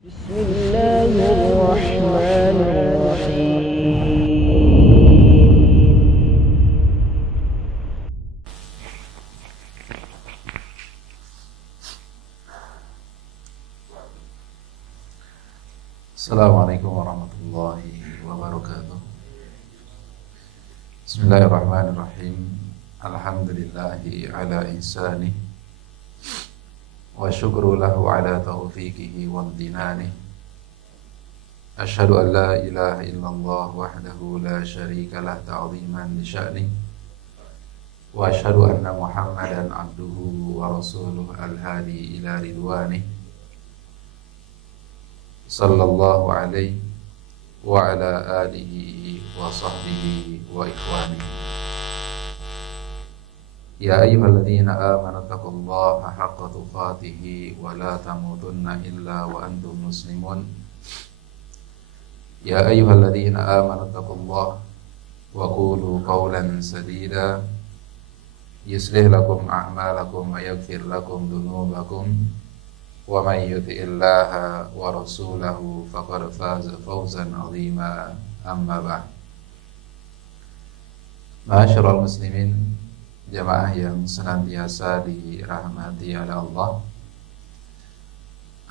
Bismillahirrahmanirrahim. Assalamualaikum warahmatullahi wabarakatuh. Bismillahirrahmanirrahim. Alhamdulillahi ala ihsanih wa syukru lahu ala taufiqihi wa amtinani. Asyhadu an la ilaha illallah wahdahu la syarika lah ta'ziman li sya'ni wa asyhadu anna Muhammadan abduhu wa rasuluhu al-hadi ila ridwanih sallallahu alaihi wa ala alihi wa sahbihi wa ikhwanihi. Ya ayyuhalladzina amanu taqullaha haqqa tuqatih wa la tamutunna illa wa antum muslimun. Ya ayyuhalladzina amanu taqullaha wa qulu qawlan sadida yuslih lakum a'malakum wa yaghfir lakum dhunubakum wa may yuti'illaha wa rasulahu faqad faza fawzan 'azima. Amma ba'd. Ma'asyiral muslimin, jamaah yang senantiasa dirahmati oleh Allah.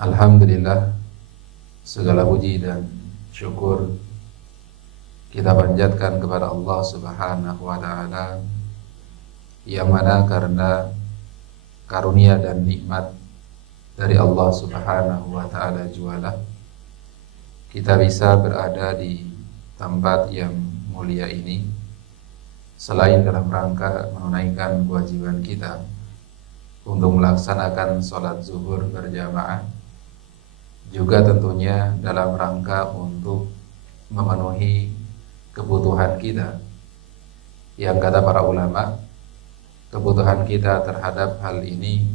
Alhamdulillah, segala puji dan syukur kita panjatkan kepada Allah Subhanahu wa taala, yang mana karena karunia dan nikmat dari Allah Subhanahu wa taala jualah kita bisa berada di tempat yang mulia ini, selain dalam rangka menunaikan kewajiban kita untuk melaksanakan sholat zuhur berjamaah, juga tentunya dalam rangka untuk memenuhi kebutuhan kita, yang kata para ulama, kebutuhan kita terhadap hal ini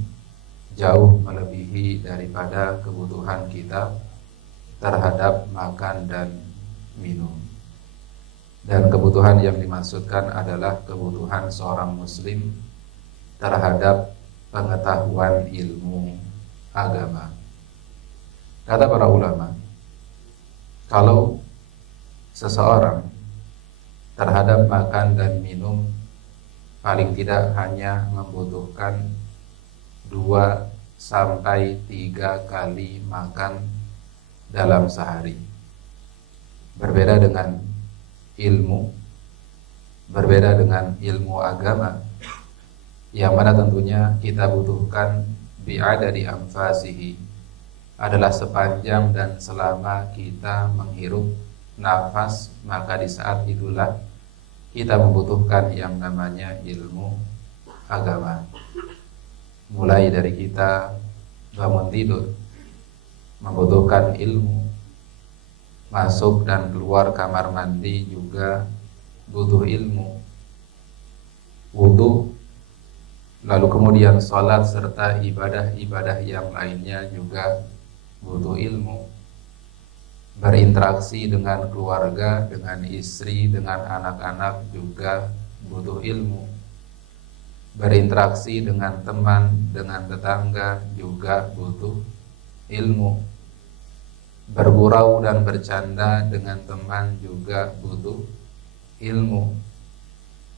jauh melebihi daripada kebutuhan kita terhadap makan dan minum. Dan kebutuhan yang dimaksudkan adalah kebutuhan seorang muslim terhadap pengetahuan ilmu agama. Kata para ulama, kalau seseorang terhadap makan dan minum paling tidak hanya membutuhkan 2 sampai 3 kali makan dalam sehari, berbeda dengan ilmu agama, yang mana tentunya kita butuhkan bi'adadi anfasihi, adalah sepanjang dan selama kita menghirup nafas, maka di saat itulah kita membutuhkan yang namanya ilmu agama. Mulai dari kita bangun tidur membutuhkan ilmu, masuk dan keluar kamar mandi juga butuh ilmu, wudu, lalu kemudian sholat serta ibadah-ibadah yang lainnya juga butuh ilmu. Berinteraksi dengan keluarga, dengan istri, dengan anak-anak juga butuh ilmu. Berinteraksi dengan teman, dengan tetangga juga butuh ilmu. Bergurau dan bercanda dengan teman juga butuh ilmu.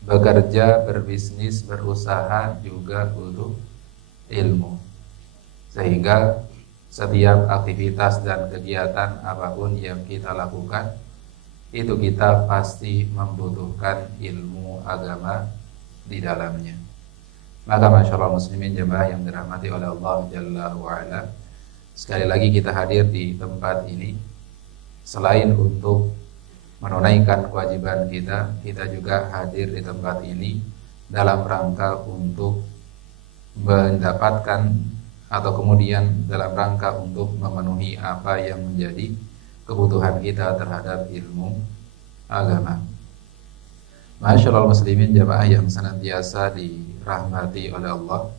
Bekerja, berbisnis, berusaha juga butuh ilmu. Sehingga setiap aktivitas dan kegiatan apapun yang kita lakukan, itu kita pasti membutuhkan ilmu agama di dalamnya. Maka masyaallah muslimin jemaah yang dirahmati oleh Allah Jalla wa'ala, sekali lagi kita hadir di tempat ini selain untuk menunaikan kewajiban kita, kita juga hadir di tempat ini dalam rangka untuk mendapatkan atau kemudian dalam rangka untuk memenuhi apa yang menjadi kebutuhan kita terhadap ilmu agama. Masyaallah muslimin jamaah yang senantiasa dirahmati oleh Allah,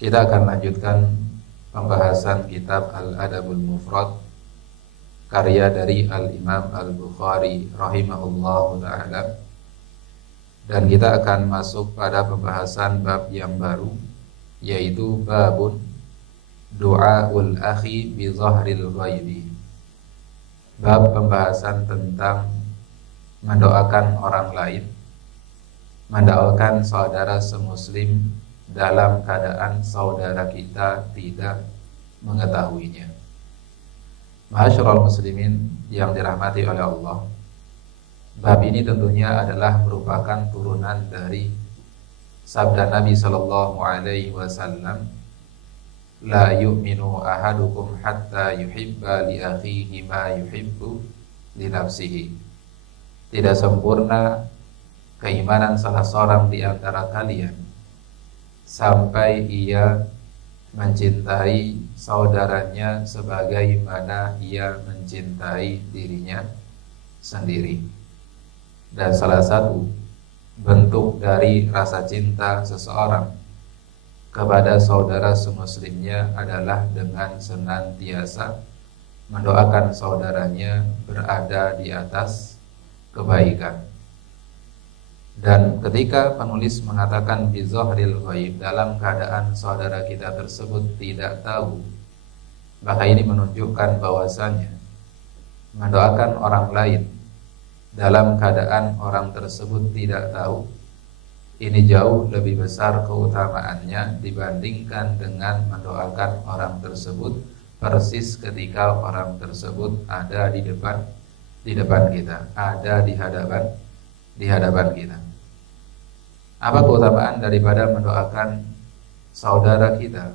kita akan lanjutkan pembahasan kitab Al-Adabul Mufrad, karya dari Al-Imam Al-Bukhari rahimahullahu ta'ala. Dan kita akan masuk pada pembahasan bab yang baru, yaitu babun du'aul akhi bi zahril ghaibi. Bab pembahasan tentang mendoakan orang lain, mendoakan saudara semuslim dalam keadaan saudara kita tidak mengetahuinya. Ma'asyiral muslimin yang dirahmati oleh Allah, bab ini tentunya adalah merupakan turunan dari sabda Nabi sallallahu alaihi wasallam, la yu'minu ahadukum hatta yuhibba li akhihi ma yuhibbu li nafsihi. Tidak sempurna keimanan salah seorang di antara kalian sampai ia mencintai saudaranya sebagaimana ia mencintai dirinya sendiri. Dan salah satu bentuk dari rasa cinta seseorang kepada saudara semuslimnya adalah dengan senantiasa mendoakan saudaranya berada di atas kebaikan. Dan ketika penulis mengatakan bizahril ghaib, dalam keadaan saudara kita tersebut tidak tahu, maka ini menunjukkan bahwasanya mendoakan orang lain dalam keadaan orang tersebut tidak tahu, ini jauh lebih besar keutamaannya dibandingkan dengan mendoakan orang tersebut persis ketika orang tersebut ada di depan kita, ada di hadapan kita. Apa keutamaan daripada mendoakan saudara kita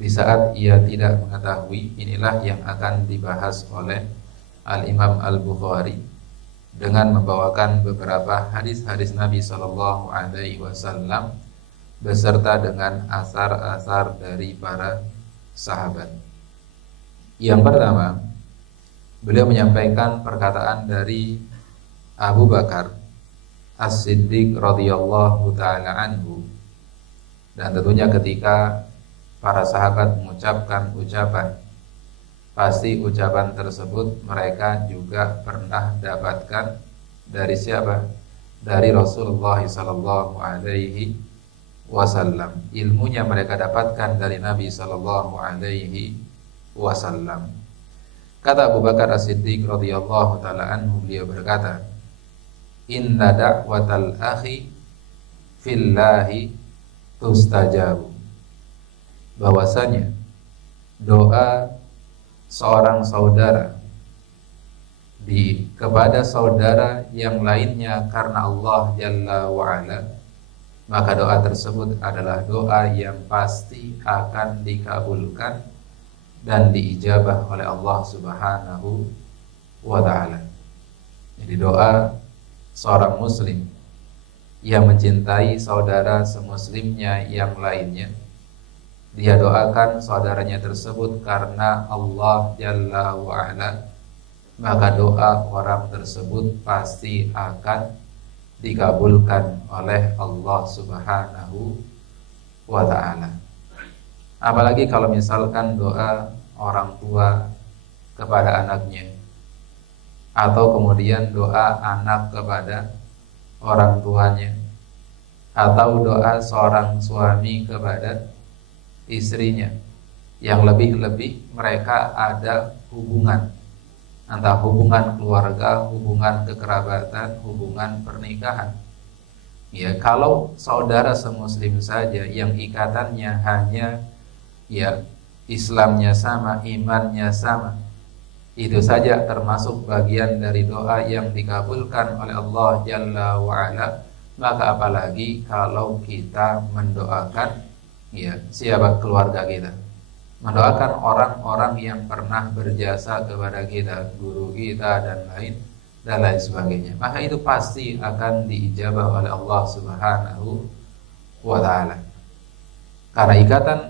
di saat ia tidak mengetahui? Inilah yang akan dibahas oleh Al-Imam Al-Bukhari dengan membawakan beberapa hadis-hadis Nabi sallallahu alaihi wasallam beserta dengan asar-asar dari para sahabat. Yang pertama, beliau menyampaikan perkataan dari Abu Bakar As-Siddiq radhiyallahu taala anhu, dan tentunya ketika para sahabat mengucapkan ucapan, pasti ucapan tersebut mereka juga pernah dapatkan dari siapa? Dari Rasulullah sallallahu alaihi wasallam. Ilmunya mereka dapatkan dari Nabi sallallahu alaihi wasallam. Kata Abu Bakar As-Siddiq radhiyallahu taala anhu, beliau berkata, "Inna da'watal akhi fillahi tustajabu." Bahwasanya doa seorang saudara kepada saudara yang lainnya karena Allah Jalla wa'ala, maka doa tersebut adalah doa yang pasti akan dikabulkan dan diijabah oleh Allah Subhanahu wa ta'ala. Jadi doa seorang muslim yang mencintai saudara semuslimnya yang lainnya, dia doakan saudaranya tersebut karena Allah Jalla wa'ala, maka doa orang tersebut pasti akan dikabulkan oleh Allah Subhanahu wa ta'ala. Apalagi kalau misalkan doa orang tua kepada anaknya, atau kemudian doa anak kepada orang tuanya, atau doa seorang suami kepada istrinya, yang lebih-lebih mereka ada hubungan, antara hubungan keluarga, hubungan kekerabatan, hubungan pernikahan. Ya, kalau saudara semuslim saja yang ikatannya hanya ya Islamnya sama, imannya sama, itu saja termasuk bagian dari doa yang dikabulkan oleh Allah Jalla wa'ala. Maka apalagi kalau kita mendoakan ya siapa? Keluarga kita, mendoakan orang-orang yang pernah berjasa kepada kita, guru kita dan lain sebagainya, maka itu pasti akan diijabah oleh Allah Subhanahu wa ta'ala. Karena ikatan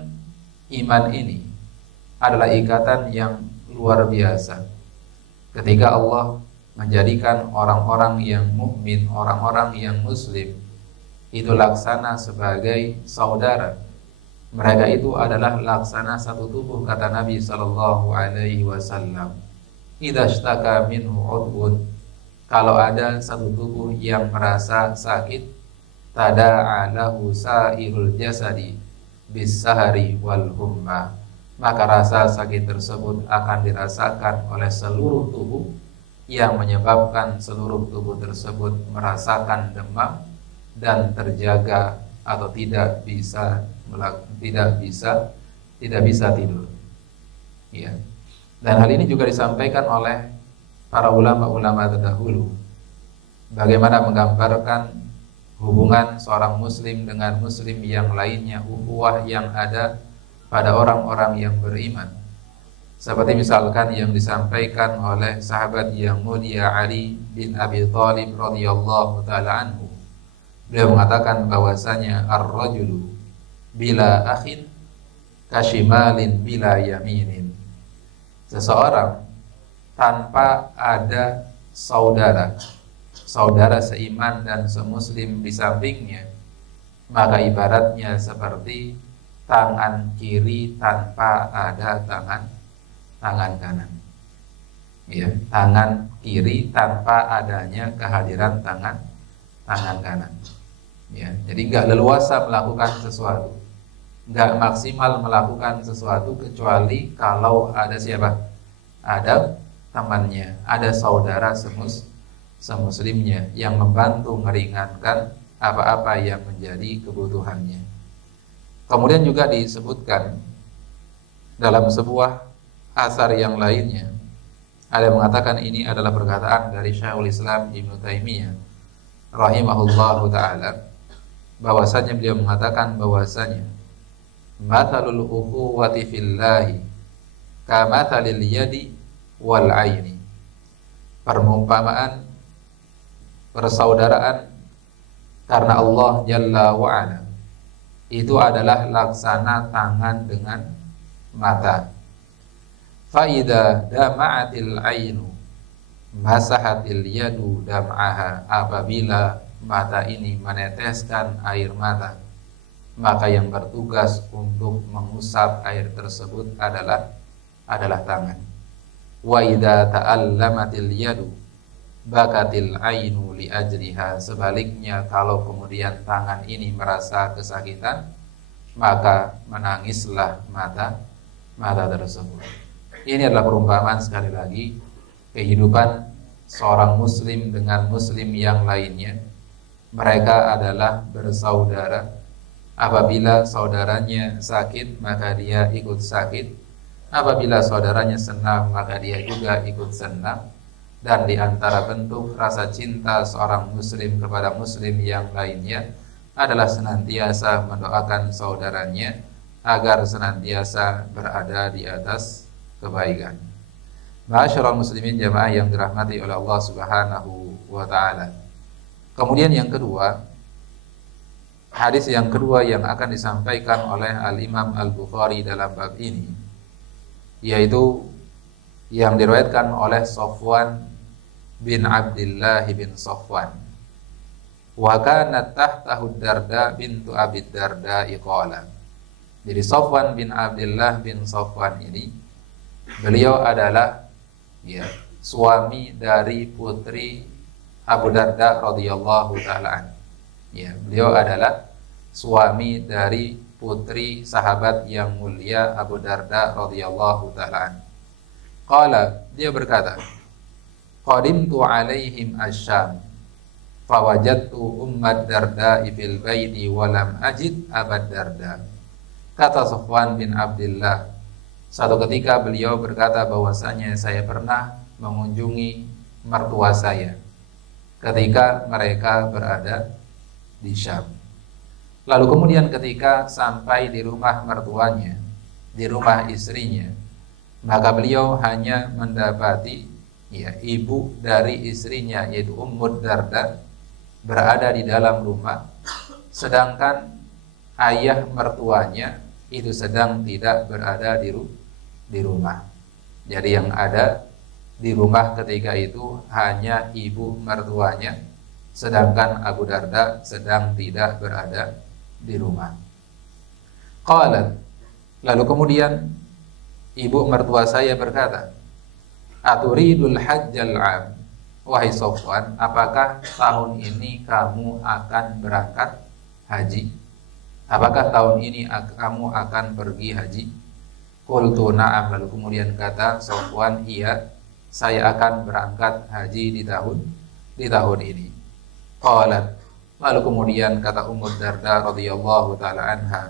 iman ini adalah ikatan yang luar biasa. Ketika Allah menjadikan orang-orang yang mukmin, orang-orang yang muslim itu laksana sebagai saudara, mereka itu adalah laksana satu tubuh, kata Nabi sallallahu alaihi wasallam. Idza ishtaka minhu udwun, kalau ada satu tubuh yang merasa sakit, tada'a lahu sa'irul jasadi bis-sahari wal humma, maka rasa sakit tersebut akan dirasakan oleh seluruh tubuh, yang menyebabkan seluruh tubuh tersebut merasakan demam dan terjaga atau tidak bisa tidur. Ya. Dan hal ini juga disampaikan oleh para ulama-ulama terdahulu, bagaimana menggambarkan hubungan seorang muslim dengan muslim yang lainnya, ukhuwah yang ada pada orang-orang yang beriman. Seperti misalkan yang disampaikan oleh sahabat yang mulia Ali bin Abi Thalib radhiyallahu taala anhu. Beliau mengatakan bahwasanya ar-rajulu bila akhin kashimalin bila yaminin. Seseorang tanpa ada saudara seiman dan semuslim di sampingnya, maka ibaratnya seperti tangan kiri tanpa ada tangan kanan. Ya, tangan kiri tanpa adanya kehadiran tangan kanan. Ya, jadi nggak leluasa melakukan sesuatu, nggak maksimal melakukan sesuatu kecuali kalau ada siapa? Ada temannya, ada saudara semuslimnya yang membantu meringankan apa-apa yang menjadi kebutuhannya. Kemudian juga disebutkan dalam sebuah asar yang lainnya, ada yang mengatakan ini adalah perkataan dari Syekhul Islam Ibnu Taimiyah rahimahullahu ta'ala, bahwasanya beliau mengatakan bahwasanya mathalul ukhuwati fillahi kamathalil yadi wal aini. Perumpamaan persaudaraan karena Allah Jalla wa'ala itu adalah laksana tangan dengan mata. Fa'idha dama'atil ainu masahatil yadu dam'aha. Apabila mata ini meneteskan air mata, maka yang bertugas untuk mengusap air tersebut adalah tangan. Wa idza ta'allamatil yadu bakatil ainu li ajriha. Sebaliknya, kalau kemudian tangan ini merasa kesakitan, maka menangislah mata tersebut. Ini adalah perumpamaan, sekali lagi, kehidupan seorang muslim dengan muslim yang lainnya. Mereka adalah bersaudara. Apabila saudaranya sakit, maka dia ikut sakit. Apabila saudaranya senang, maka dia juga ikut senang. Dan di antara bentuk rasa cinta seorang muslim kepada muslim yang lainnya adalah senantiasa mendoakan saudaranya agar senantiasa berada di atas kebaikan. Ma'asyiral muslimin jamaah yang dirahmati oleh Allah Subhanahu wa taala. Kemudian yang kedua, hadis yang kedua yang akan disampaikan oleh Al-Imam Al-Bukhari dalam bab ini, yaitu yang diriwayatkan oleh Safwan bin Abdullah bin Safwan. Wa kanat tahtahu Darda bintu Abi Darda qala. Jadi Safwan bin Abdullah bin Safwan ini, beliau adalah suami dari putri Abu Darda radhiyallahu taala anhu. Beliau adalah suami dari putri sahabat yang mulia Abu Darda radhiyallahu taala anhu. Qala, dia berkata, qadimtu alaihim asyam fawajadtu ummad darda fil baiti wa lam ajid abad darda. Kata Safwan bin Abdullah, satu ketika beliau berkata bahwasanya saya pernah mengunjungi mertua saya ketika mereka berada di Syam. Lalu kemudian ketika sampai di rumah mertuanya, di rumah istrinya, maka beliau hanya mendapati ibu dari istrinya, yaitu Ummud Darda, berada di dalam rumah, sedangkan ayah mertuanya itu sedang tidak berada di rumah. Jadi yang ada di rumah ketika itu hanya ibu mertuanya, sedangkan Abu Darda sedang tidak berada di rumah. Qalat, lalu kemudian ibu mertua saya berkata, aturidul hajjal 'am, wahai Safwan, apakah tahun ini kamu akan berangkat haji? Apakah tahun ini kamu akan pergi haji? Qultu na'am, lalu kemudian kata Safwan, iya, saya akan berangkat haji di tahun ini. Qalat, lalu kemudian kata Ummu Darda radhiyallahu taala anha,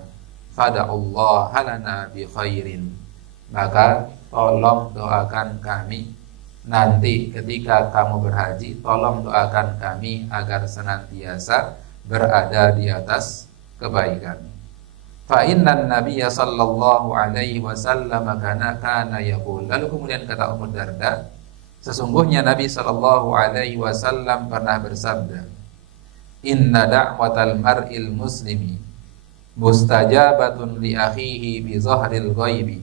fada'allahu lana bi khairin, maka tolong doakan kami nanti ketika kamu berhaji, tolong doakan kami agar senantiasa berada di atas kebaikan. Fa innan nabiyya sallallahu alaihi wasallam kana yaqul, lalu kemudian kata Ummu Darda, sesungguhnya Nabi sallallahu alaihi wasallam pernah bersabda, inna da'watal mar'il muslimi mustajabatun li akhihi bi zahril ghaibi,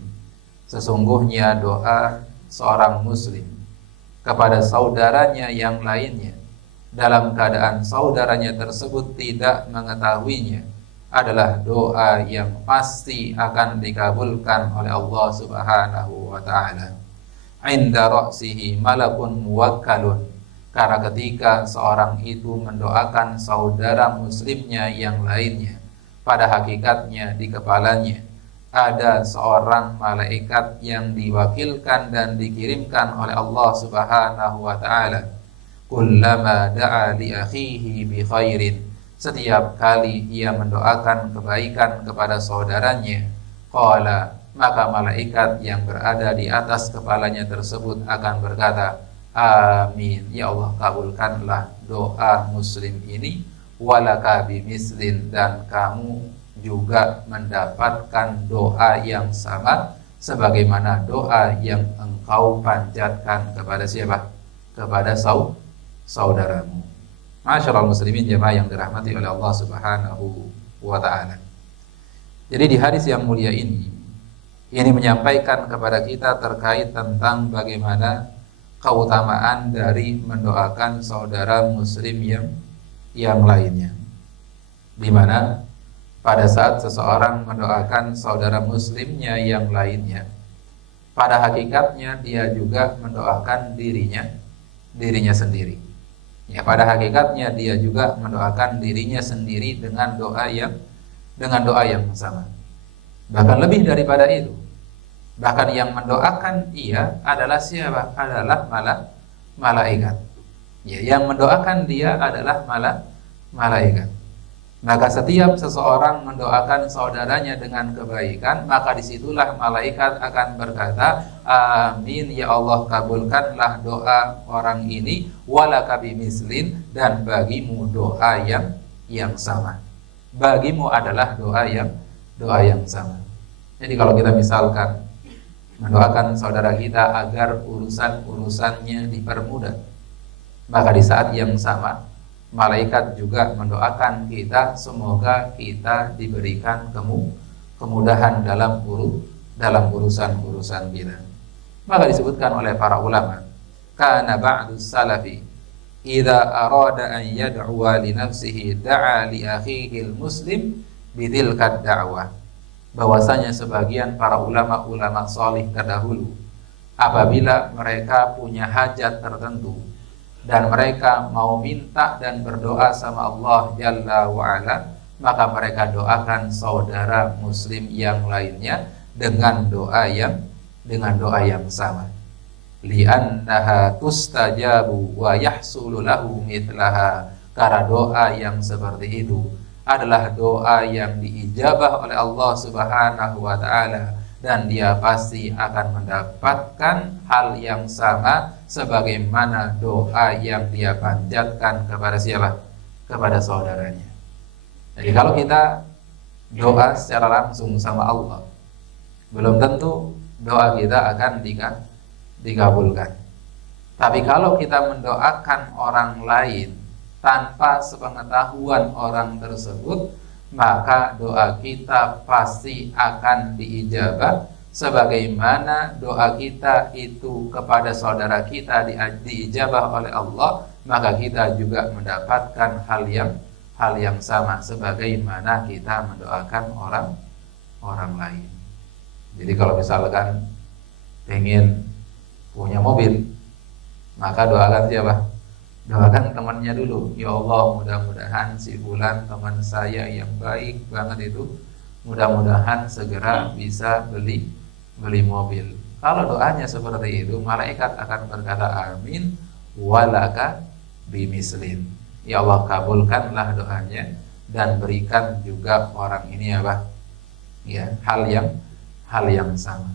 sesungguhnya doa seorang muslim kepada saudaranya yang lainnya dalam keadaan saudaranya tersebut tidak mengetahuinya adalah doa yang pasti akan dikabulkan oleh Allah Subhanahu wa taala. Inda ra'sihi malakun muwakkalun, karena ketika seorang itu mendoakan saudara muslimnya yang lainnya, pada hakikatnya di kepalanya ada seorang malaikat yang diwakilkan dan dikirimkan oleh Allah Subhanahu wa taala. Kullama da'a li akhihi bi khairin, setiap kali ia mendoakan kebaikan kepada saudaranya, qala, maka malaikat yang berada di atas kepalanya tersebut akan berkata, amin, ya Allah kabulkanlah doa muslim ini, walaka bimislin, dan kamu juga mendapatkan doa yang sama sebagaimana doa yang engkau panjatkan kepada siapa? Kepada saudaramu. Masyaallah muslimin jemaah yang dirahmati oleh Allah Subhanahu wa taala. Jadi di hadis yang mulia ini menyampaikan kepada kita terkait tentang bagaimana keutamaan dari mendoakan saudara muslim yang lainnya. Di mana pada saat seseorang mendoakan saudara muslimnya yang lainnya, pada hakikatnya dia juga mendoakan dirinya sendiri. Ya, pada hakikatnya dia juga mendoakan dirinya sendiri dengan doa yang sama. Bahkan lebih daripada itu, bahkan yang mendoakan ia adalah siapa? Adalah malaikat. Ya, yang mendoakan dia adalah malaikat. Maka setiap seseorang mendoakan saudaranya dengan kebaikan, maka disitulah malaikat akan berkata, amin, ya Allah kabulkanlah doa orang ini, walaka bimislin, dan bagimu doa yang sama. Bagimu adalah doa yang sama. Jadi kalau kita misalkan mendoakan saudara kita agar urusan-urusannya dipermudah, maka di saat yang sama malaikat juga mendoakan kita semoga kita diberikan kemudahan dalam urusan-urusan kita. Maka disebutkan oleh para ulama, kana ba'du salafi idza arada an yad'uwa li nafsihi da'a li akhihi al-muslim bitilka da'wah. Bahwasanya sebagian para ulama-ulama salih terdahulu apabila mereka punya hajat tertentu dan mereka mau minta dan berdoa sama Allah Jalla wa'ala, maka mereka doakan saudara muslim yang lainnya dengan doa yang sama. Li'annaha tustajabu wa yahsulu lahu mithlaha, karena doa yang seperti itu adalah doa yang diijabah oleh Allah Subhanahu wa taala, dan dia pasti akan mendapatkan hal yang sama sebagaimana doa yang dia panjatkan kepada siapa? Kepada saudaranya. Jadi kalau kita doa secara langsung sama Allah, belum tentu doa kita akan dikabulkan. Tapi kalau kita mendoakan orang lain tanpa sepengetahuan orang tersebut, maka doa kita pasti akan diijabah sebagaimana doa kita itu kepada saudara kita diijabah oleh Allah, maka kita juga mendapatkan hal yang sama sebagaimana kita mendoakan orang lain. Jadi kalau misalkan ingin punya mobil, maka doakan siapa? Doakan temannya dulu. Ya Allah, mudah-mudahan si fulan teman saya yang baik banget itu, mudah-mudahan segera bisa beli beli mobil. Kalau doanya seperti itu, malaikat akan berkata amin walaka bimislin. Ya Allah, kabulkanlah doanya dan berikan juga orang ini apa? Ya, hal yang sama.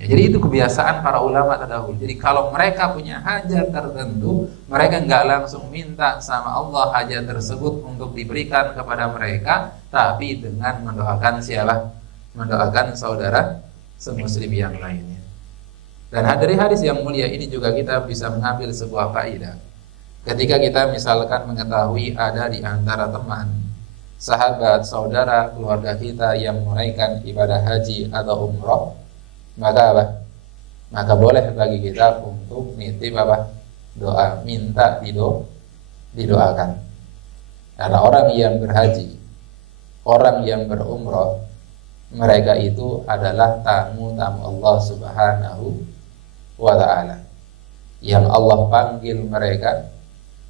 Ya, jadi itu kebiasaan para ulama terdahulu. Jadi kalau mereka punya hajat tertentu, mereka nggak langsung minta sama Allah hajat tersebut untuk diberikan kepada mereka, tapi dengan mendoakan siapa? Mendoakan saudara semuslim yang lainnya. Dan dari hadis yang mulia ini juga kita bisa mengambil sebuah faedah. Ketika kita misalkan mengetahui ada di antara teman, sahabat, saudara, keluarga kita yang menunaikan ibadah haji atau umroh, maka apa? Maka boleh bagi kita untuk nitip apa? Doa, minta didoakan. Karena orang yang berhaji, orang yang berumroh, mereka itu adalah tamu-tamu Allah Subhanahu wa ta'ala, yang Allah panggil mereka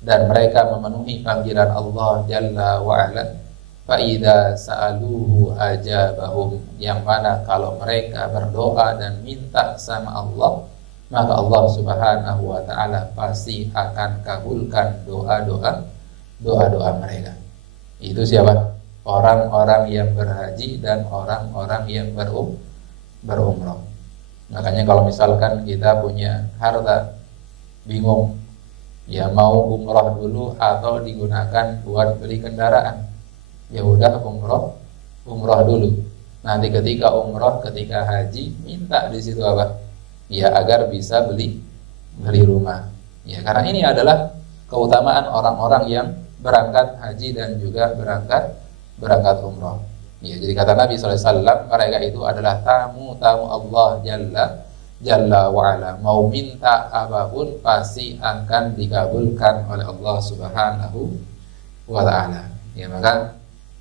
dan mereka memenuhi panggilan Allah Jalla wa ala. Fa'idha sa'aluhu ajabahum, yang mana kalau mereka berdoa dan minta sama Allah, maka Allah Subhanahu wa ta'ala pasti akan kabulkan doa-doa mereka. Itu siapa? Orang-orang yang berhaji dan orang-orang yang berumrah. Makanya kalau misalkan kita punya harta, bingung ya mau umrah dulu atau digunakan buat beli kendaraan, ya udah umrah dulu. Nanti ketika umrah, ketika haji, minta di situ apa? Ya agar bisa beli rumah. Ya karena ini adalah keutamaan orang-orang yang berangkat haji dan juga berangkat umrah. Ya, jadi kata Nabi SAW, mereka itu adalah tamu-tamu Allah Jalla wa'ala. Mau minta apapun pasti akan dikabulkan oleh Allah Subhanahu wa ta'ala. Ya maka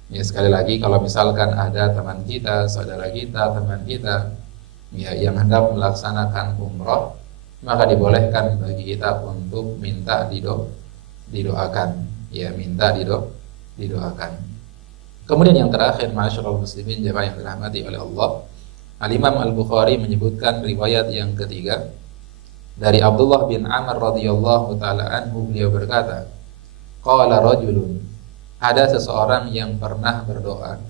ya sekali lagi, kalau misalkan ada teman kita, saudara kita, teman kita ya yang hendak melaksanakan umrah, maka dibolehkan bagi kita untuk minta didoakan. Ya minta didoakan. Kemudian yang terakhir, ma'asyiral muslimin jemaah yang dirahmati oleh Allah, Al-Imam Al-Bukhari menyebutkan riwayat yang ketiga dari Abdullah bin Amr radhiyallahu taala anhu, beliau berkata, qala rajulun, ada seseorang yang pernah berdoa,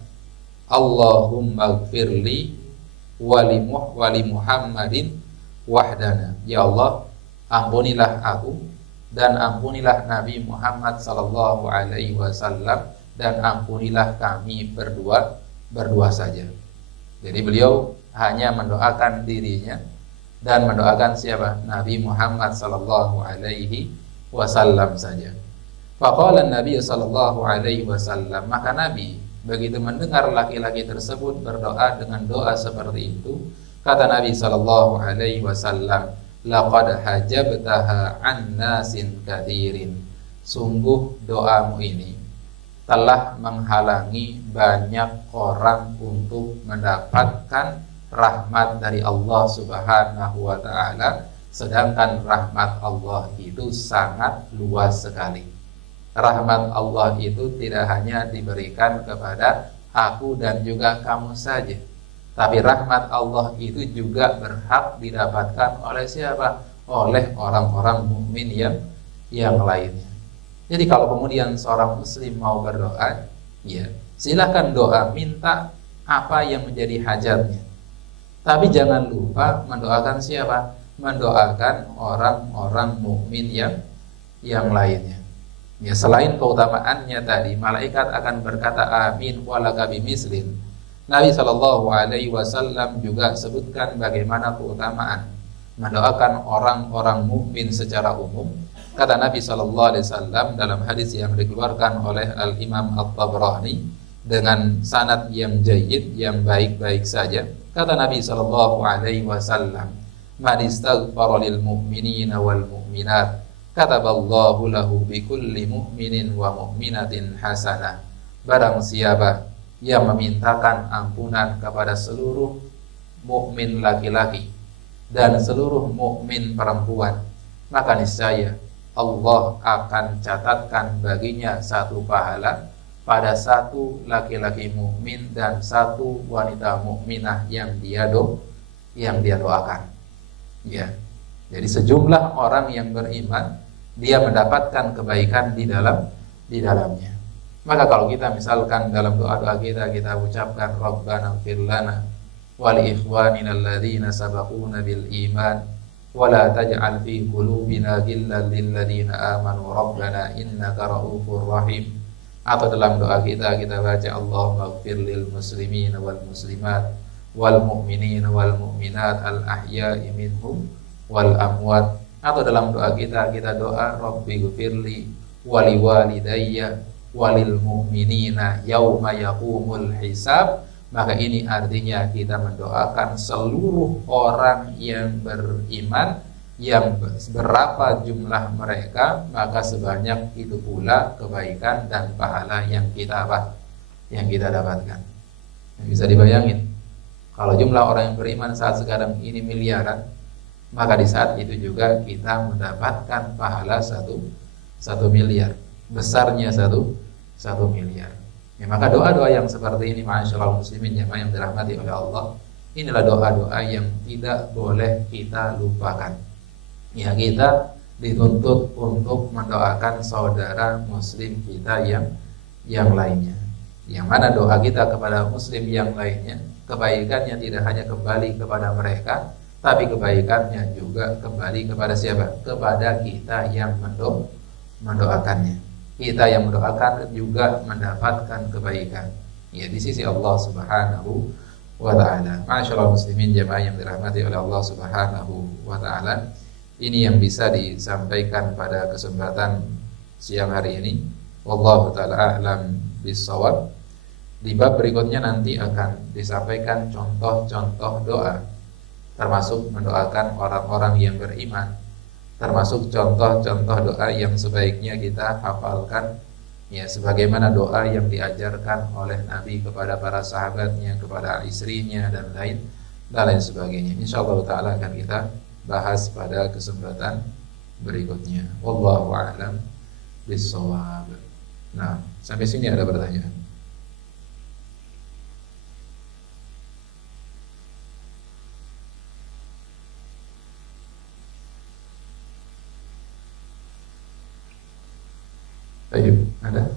Allahumma gfirli wali Muhammadin wahdana. Ya Allah, ampunilah aku dan ampunilah Nabi Muhammad sallallahu alaihi wasallam, dan ampunilah kami berdua saja. Jadi beliau hanya mendoakan dirinya dan mendoakan siapa? Nabi Muhammad sallallahu alaihi wasallam saja. Faqala Nabi sallallahu alaihi wasallam, maka Nabi begitu mendengar laki-laki tersebut berdoa dengan doa seperti itu, kata Nabi sallallahu alaihi wasallam, laqad hajabtaha an nasin katsirin. Sungguh doamu ini telah menghalangi banyak orang untuk mendapatkan rahmat dari Allah Subhanahu wa ta'ala, sedangkan rahmat Allah itu sangat luas sekali. Rahmat Allah itu tidak hanya diberikan kepada aku dan juga kamu saja, tapi rahmat Allah itu juga berhak didapatkan oleh siapa? Oleh orang-orang mukmin yang lainnya. Jadi kalau kemudian seorang muslim mau berdoa, ya silakan doa, minta apa yang menjadi hajatnya. Tapi jangan lupa mendoakan siapa? Mendoakan orang-orang mukmin yang lainnya. Ya selain keutamaannya tadi, malaikat akan berkata amin walaka bimislin. Nabi sallallahu alaihi wasallam juga sebutkan bagaimana keutamaan mendoakan orang-orang mukmin secara umum. Kata Nabi SAW dalam hadis yang dikeluarkan oleh Al-Imam At-Tabrani dengan sanad yang jayyid, yang baik-baik saja. Kata Nabi SAW, man istaghfara lil mu'minina wal mu'minat kataballahu lahu bikulli mu'minin wa mu'minatin hasanah. Barang siapa yang memintakan ampunan kepada seluruh mukmin laki-laki dan seluruh mukmin perempuan, maka niscaya Allah akan catatkan baginya satu pahala pada satu laki-laki mukmin dan satu wanita mukminah yang yang dia doakan. Ya. Jadi sejumlah orang yang beriman dia mendapatkan kebaikan di dalamnya. Maka kalau kita misalkan dalam doa-doa kita ucapkan Rabbana ighfir lana wa li ikhwanina alladzina sabaquna bil iman wa la taj'al fi qulubina ghillan lil ladzina amanu rabbana innaka ra'ufur rahim. Atau dalam doa kita baca Allahumma ighfir lil muslimina wal muslimat wal mu'minina wal mu'minat al ahya'i minhum wal amwat. Atau dalam doa kita doa Rabbi ghfirli wali walidayya walil mu'minina yauma yaqumul hisab. Maka ini artinya kita mendoakan seluruh orang yang beriman, yang berapa jumlah mereka, maka sebanyak itu pula kebaikan dan pahala yang kita dapatkan. Bisa dibayangin kalau jumlah orang yang beriman saat sekarang ini miliaran, maka di saat itu juga kita mendapatkan pahala 1 miliar, besarnya 1 miliar. Ya, maka doa-doa yang seperti ini, ma'asyiral muslimin jamaah yang dirahmati oleh Allah, inilah doa-doa yang tidak boleh kita lupakan. Ya, kita dituntut untuk mendoakan saudara muslim kita yang lainnya. Yang mana doa kita kepada muslim yang lainnya, kebaikannya tidak hanya kembali kepada mereka, tapi kebaikannya juga kembali kepada siapa? Kepada kita yang mendoakannya. Kita yang mendoakan juga mendapatkan kebaikan, ya, di sisi Allah Subhanahu wa ta'ala. Ma'asyiral muslimin jamaah yang dirahmati oleh Allah Subhanahu wa ta'ala, ini yang bisa disampaikan pada kesempatan siang hari ini. Wallahu ta'ala a'lam bissawab. Di bab berikutnya nanti akan disampaikan contoh-contoh doa, termasuk mendoakan orang-orang yang beriman, termasuk contoh-contoh doa yang sebaiknya kita hafalkan, ya, sebagaimana doa yang diajarkan oleh Nabi kepada para sahabatnya, kepada istrinya dan lain sebagainya. Insyaallah taala akan kita bahas pada kesempatan berikutnya. Wallahu a'lam bissawab. Nah, sampai sini ada pertanyaan? Baik, ada?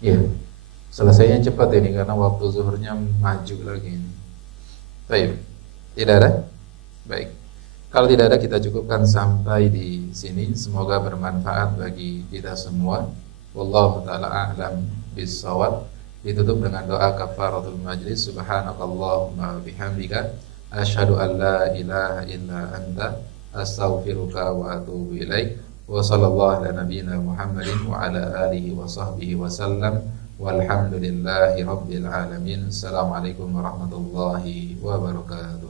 Ya, selesainya cepat ini karena waktu zuhurnya maju lagi ini. Baik, tidak ada? Baik, kalau tidak ada kita cukupkan sampai di sini. Semoga bermanfaat bagi kita semua. Wallahu ta'ala a'lam bissawab. Ditutup dengan doa kafaratul majlis. Subhanakallahumma bihamdika asyhadu an la ilaha illa anta astaghfiruka wa atubu ilaik. Wa sallallahu ala nabiyyina Muhammadin wa ala alihi wa sahbihi wa sallam. Walhamdulillahi rabbil alamin. Assalamualaikum warahmatullahi wabarakatuh.